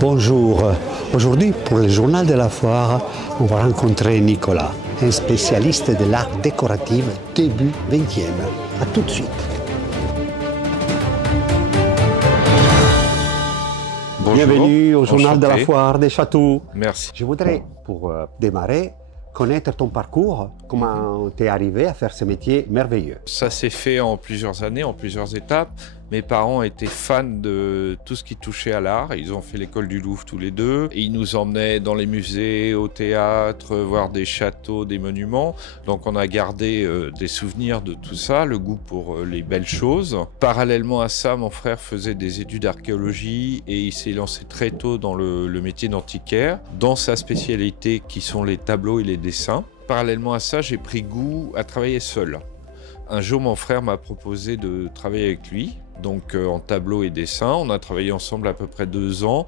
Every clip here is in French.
Bonjour, aujourd'hui pour le journal de la foire, on va rencontrer Nicolas, un spécialiste de l'art décoratif début 20e. A tout de suite. Bonjour, Bienvenue au journal enchanté. de la foire des châteaux. Merci. Je voudrais, pour démarrer, connaître ton parcours, comment tu es arrivé à faire ce métier merveilleux. Ça s'est fait en plusieurs années, en plusieurs étapes. Mes parents étaient fans de tout ce qui touchait à l'art. Ils ont fait l'école du Louvre tous les deux. Et ils nous emmenaient dans les musées, au théâtre, voir des châteaux, des monuments. Donc on a gardé des souvenirs de tout ça, le goût pour les belles choses. Parallèlement à ça, mon frère faisait des études d'archéologie et il s'est lancé très tôt dans le métier d'antiquaire, dans sa spécialité qui sont les tableaux et les dessins. Parallèlement à ça, j'ai pris goût à travailler seul. Un jour, mon frère m'a proposé de travailler avec lui, donc en tableau et dessin. On a travaillé ensemble à peu près 2 ans.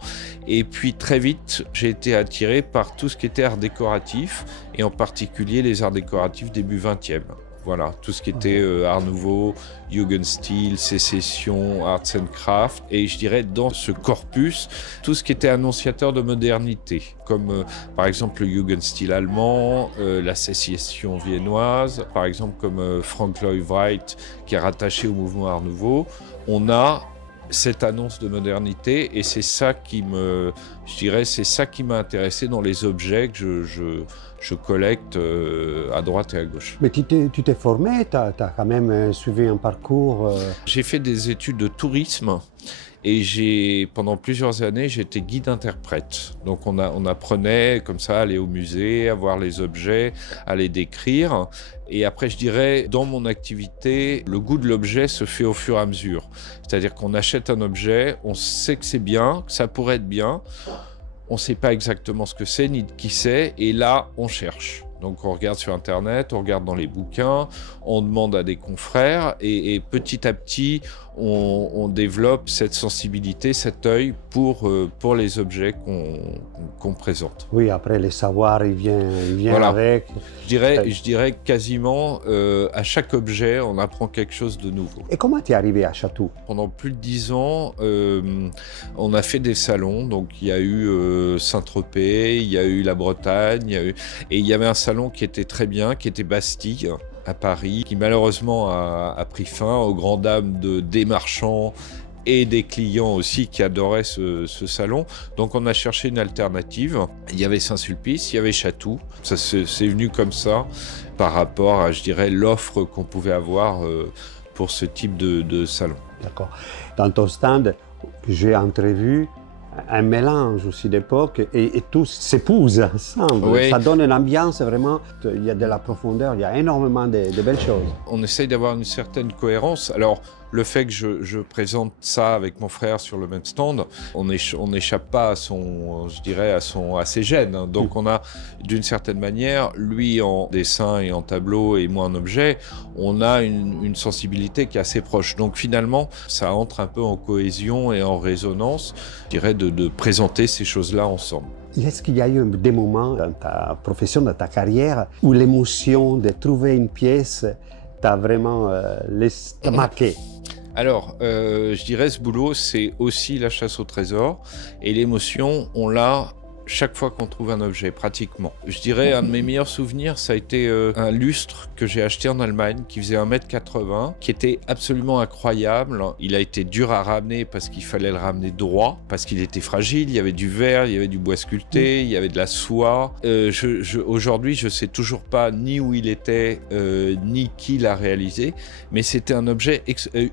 Et puis très vite, j'ai été attiré par tout ce qui était art décoratif, et en particulier les arts décoratifs début 20e. Voilà, tout ce qui était art nouveau, Jugendstil, sécession, arts and craft. Et je dirais dans ce corpus, tout ce qui était annonciateur de modernité, comme par exemple le Jugendstil allemand, la sécession viennoise, par exemple comme Frank Lloyd Wright, qui est rattaché au mouvement art nouveau. On a cette annonce de modernité, et c'est ça qui c'est ça qui m'a intéressé dans les objets que je collecte à droite et à gauche. Mais tu t'es formé, tu as quand même suivi un parcours. J'ai fait des études de tourisme. Et pendant plusieurs années, j'étais guide-interprète. Donc on apprenait comme ça à aller au musée, à voir les objets, à les décrire. Et après, je dirais, dans mon activité, le goût de l'objet se fait au fur et à mesure. C'est-à-dire qu'on achète un objet, on sait que c'est bien, que ça pourrait être bien. On ne sait pas exactement ce que c'est, ni de qui c'est. Et là, on cherche. Donc on regarde sur Internet, on regarde dans les bouquins, on demande à des confrères et petit à petit, on développe cette sensibilité, cet œil pour les objets qu'on présente. Oui, après le savoir, il vient Voilà. avec. Je dirais quasiment à chaque objet, on apprend quelque chose de nouveau. Et comment tu es arrivé à Château? Pendant plus de 10 ans, on a fait des salons. Donc il y a eu Saint-Tropez, il y a eu la Bretagne, et il y avait un salon qui était très bien, qui était Bastille, à Paris, qui malheureusement a pris fin aux grandes dames des marchands et des clients aussi qui adoraient ce salon. Donc on a cherché une alternative. Il y avait Saint-Sulpice, il y avait Chatou. Ça c'est venu comme ça par rapport à, je dirais, l'offre qu'on pouvait avoir pour ce type de salon. D'accord. Dans ton stand, j'ai entrevu un mélange aussi d'époque et tout s'épouse ensemble. Oui. Ça donne une ambiance vraiment, il y a de la profondeur, il y a énormément de belles choses. On essaye d'avoir une certaine cohérence. Alors, le fait que je présente ça avec mon frère sur le même stand, on n'échappe pas à à ses gènes. Hein. Donc on a, d'une certaine manière, lui en dessin et en tableau et moi en objet, on a une sensibilité qui est assez proche. Donc finalement, ça entre un peu en cohésion et en résonance, je dirais, de présenter ces choses-là ensemble. Est-ce qu'il y a eu des moments dans ta profession, dans ta carrière, où l'émotion de trouver une pièce t'a vraiment marqué? Alors, je dirais, ce boulot, c'est aussi la chasse au trésor. Et l'émotion, on l'a chaque fois qu'on trouve un objet, pratiquement. Je dirais, un de mes meilleurs souvenirs, ça a été un lustre que j'ai acheté en Allemagne, qui faisait 1,80 m, qui était absolument incroyable. Il a été dur à ramener parce qu'il fallait le ramener droit, parce qu'il était fragile. Il y avait du verre, il y avait du bois sculpté, il y avait de la soie. Aujourd'hui, je ne sais toujours pas ni où il était, ni qui l'a réalisé, mais c'était un objet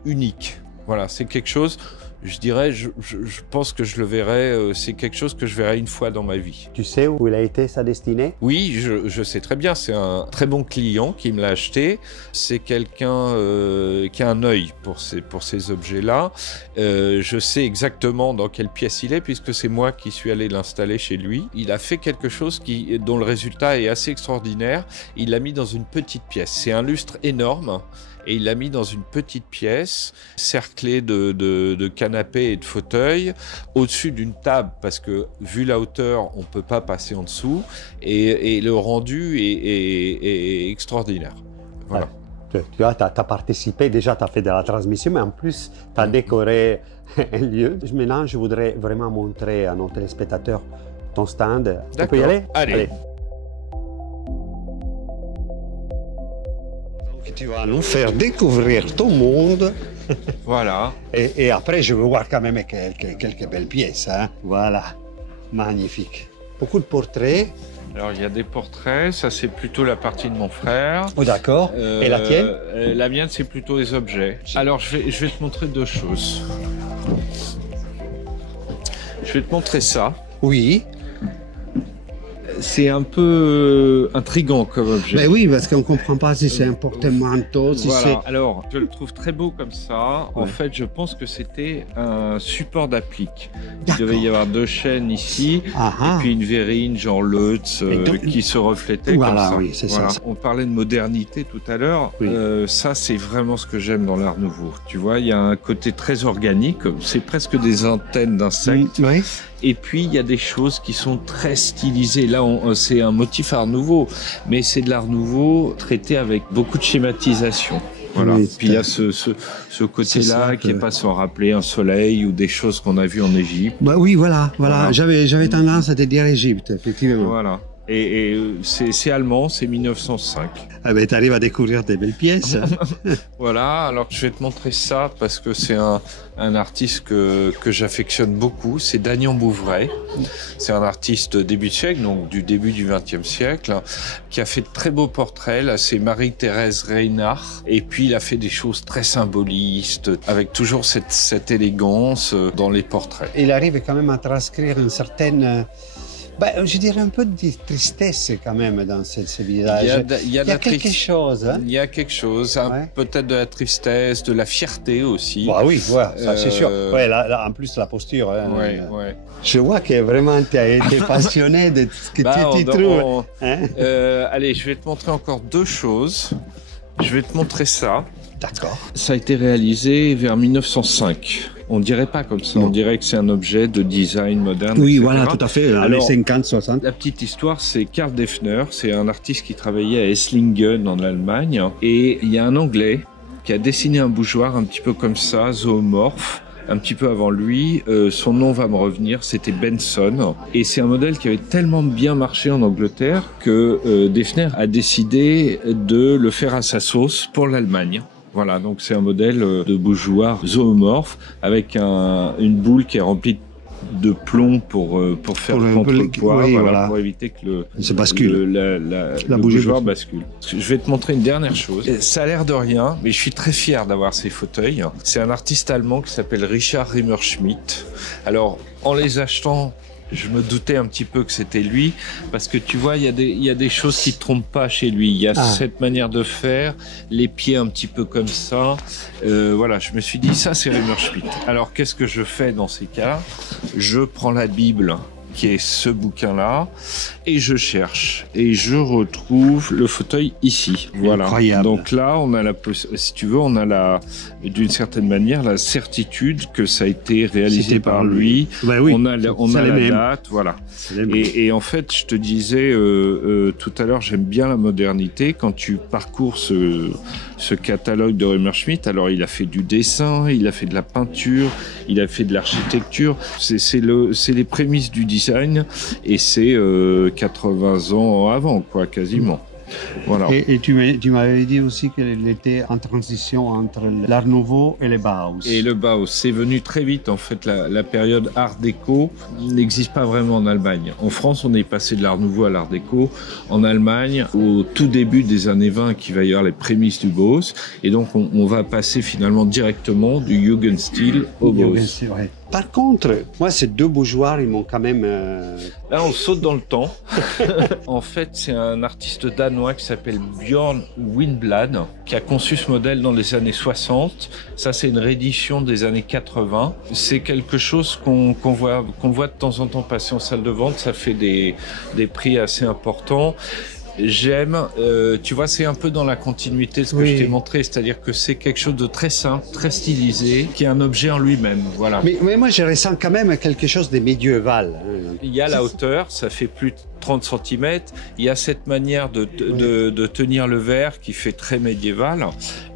unique. Voilà, c'est quelque chose... Je dirais, je pense que je le verrai, c'est quelque chose que je verrai une fois dans ma vie. Tu sais où il a été sa destinée? Oui, je sais très bien, c'est un très bon client qui me l'a acheté. C'est quelqu'un qui a un œil pour ces objets-là. Je sais exactement dans quelle pièce il est, puisque c'est moi qui suis allé l'installer chez lui. Il a fait quelque chose dont le résultat est assez extraordinaire. Il l'a mis dans une petite pièce. C'est un lustre énorme. Et il l'a mis dans une petite pièce, cerclée de canapés et de fauteuils, au-dessus d'une table, parce que vu la hauteur, on ne peut pas passer en dessous, et le rendu est extraordinaire. Voilà. Tu as participé, déjà tu as fait de la transmission, mais en plus tu as décoré un lieu. Maintenant, je voudrais vraiment montrer à nos téléspectateurs ton stand. On peut y aller? Allez. Donc, tu vas nous faire découvrir ton monde. Voilà. Et après, je veux voir quand même quelques belles pièces. Hein. Voilà, magnifique. Beaucoup de portraits. Alors, il y a des portraits, ça c'est plutôt la partie de mon frère. Oh, d'accord. Et la tienne? La mienne, c'est plutôt les objets. Alors, je vais te montrer deux choses. Je vais te montrer ça. Oui. C'est un peu intriguant comme objet. Mais oui, parce qu'on ne comprend pas si c'est un porte-manteau, si voilà. c'est... Alors, je le trouve très beau comme ça. Ouais. En fait, je pense que c'était un support d'applique. Il devait y avoir deux chaînes ici, et puis une verrine genre Leutz qui se reflétait voilà, comme ça. Oui, c'est voilà. ça. On parlait de modernité tout à l'heure. Oui. Ça, c'est vraiment ce que j'aime dans l'art nouveau. Tu vois, il y a un côté très organique. C'est presque des antennes d'insectes. Oui. Et puis, il y a des choses qui sont très stylisées. Là, c'est un motif art nouveau, mais c'est de l'art nouveau traité avec beaucoup de schématisation. Voilà. Oui, puis il y a ce côté-là qui n'est pas sans rappeler un soleil ou des choses qu'on a vues en Égypte. Bah oui, voilà. J'avais tendance à te dire Égypte, effectivement. Voilà. Et c'est allemand, c'est 1905. Ah ben, tu arrives à découvrir des belles pièces. Voilà, alors je vais te montrer ça parce que c'est un artiste que j'affectionne beaucoup, c'est Dagnan Bouvray. C'est un artiste début de siècle, donc du début du XXe siècle, qui a fait de très beaux portraits. Là, c'est Marie-Thérèse Reynard. Et puis, il a fait des choses très symbolistes, avec toujours cette élégance dans les portraits. Il arrive quand même à transcrire une certaine... je dirais un peu de tristesse quand même dans ce visage. Il y a quelque chose. Hein? Il y a quelque chose, peut-être de la tristesse, de la fierté aussi. Bah oui, ouais, ça c'est sûr. Ouais, là, en plus la posture. Hein, ouais. Je vois que vraiment tu as été passionné de ce que tu trouves. Allez, je vais te montrer encore deux choses. Je vais te montrer ça. D'accord. Ça a été réalisé vers 1905. On dirait pas comme ça, on dirait que c'est un objet de design moderne. Oui, etc. voilà, tout à fait, les 50, 60. La petite histoire, c'est Karl Deffner, c'est un artiste qui travaillait à Esslingen en Allemagne, et il y a un Anglais qui a dessiné un bougeoir un petit peu comme ça, zoomorphe. Un petit peu avant lui, son nom va me revenir, c'était Benson. Et c'est un modèle qui avait tellement bien marché en Angleterre que Deffner a décidé de le faire à sa sauce pour l'Allemagne. Voilà, donc c'est un modèle de bougeoir zoomorphe avec une boule qui est remplie de plomb pour faire contrepoids, pour éviter que la bougeoir bascule. Je vais te montrer une dernière chose. Ça a l'air de rien, mais je suis très fier d'avoir ces fauteuils. C'est un artiste allemand qui s'appelle Richard Rimmerschmidt. Alors, en les achetant, je me doutais un petit peu que c'était lui, parce que tu vois, il y a des choses qui ne te trompent pas chez lui. Il y a cette manière de faire, les pieds un petit peu comme ça. Voilà, je me suis dit, ça c'est Rimmerschmidt. Alors, qu'est-ce que je fais dans ces cas? Je prends la Bible, qui est ce bouquin-là, et je cherche. Et je retrouve le fauteuil ici. Voilà. Incroyable. Donc là, on a si tu veux, on a d'une certaine manière, la certitude que ça a été réalisé par lui. Ben oui, on a la date, voilà. Et en fait, je te disais tout à l'heure, j'aime bien la modernité. Quand tu parcours ce catalogue de Rimmerschmidt, alors il a fait du dessin, il a fait de la peinture, il a fait de l'architecture. C'est les prémices du design, et c'est 80 ans avant, quoi, quasiment. Voilà. Et tu m'avais dit aussi qu'elle était en transition entre l'Art Nouveau et le Bauhaus. Et le Bauhaus, c'est venu très vite. En fait, la période Art déco n'existe pas vraiment en Allemagne. En France, on est passé de l'Art Nouveau à l'Art déco. En Allemagne, au tout début des années 20, qui va y avoir les prémices du Bauhaus. Et donc, on va passer finalement directement du Jugendstil au Bauhaus. C'est vrai. Par contre, moi, ces deux bougeoirs, ils m'ont quand même... Là, on saute dans le temps. En fait, c'est un artiste danois qui s'appelle Björn Winblad, qui a conçu ce modèle dans les années 60. Ça, c'est une réédition des années 80. C'est quelque chose qu'on voit de temps en temps passer en salle de vente. Ça fait des prix assez importants. J'aime, tu vois, c'est un peu dans la continuité de ce que je t'ai montré, c'est-à-dire que c'est quelque chose de très simple, très stylisé, qui est un objet en lui-même, voilà. Mais moi, je ressens quand même quelque chose de médiéval. Il y a la hauteur, ça fait plus 30 cm. Il y a cette manière de tenir le verre qui fait très médiéval.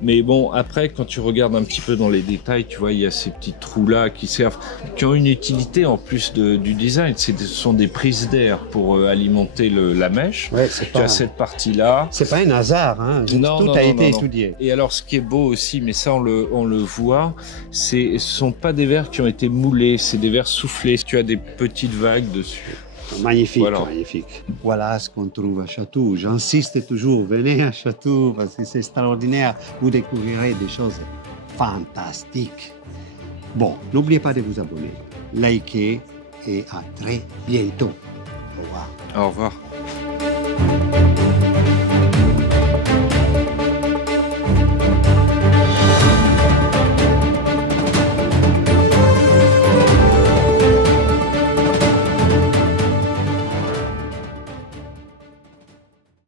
Mais bon, après, quand tu regardes un petit peu dans les détails, tu vois, il y a ces petits trous-là qui ont une utilité en plus du design. Ce sont des prises d'air pour alimenter la mèche. Ouais, tu as cette partie-là. C'est pas un hasard, hein. Tout a été étudié. Et alors, ce qui est beau aussi, mais ça, on le voit, ce sont pas des verres qui ont été moulés, c'est des verres soufflés. Tu as des petites vagues dessus. Magnifique, voilà. Magnifique. Voilà ce qu'on trouve à Chatou. J'insiste toujours, venez à Chatou parce que c'est extraordinaire. Vous découvrirez des choses fantastiques. Bon, n'oubliez pas de vous abonner, liker et à très bientôt. Au revoir. Au revoir.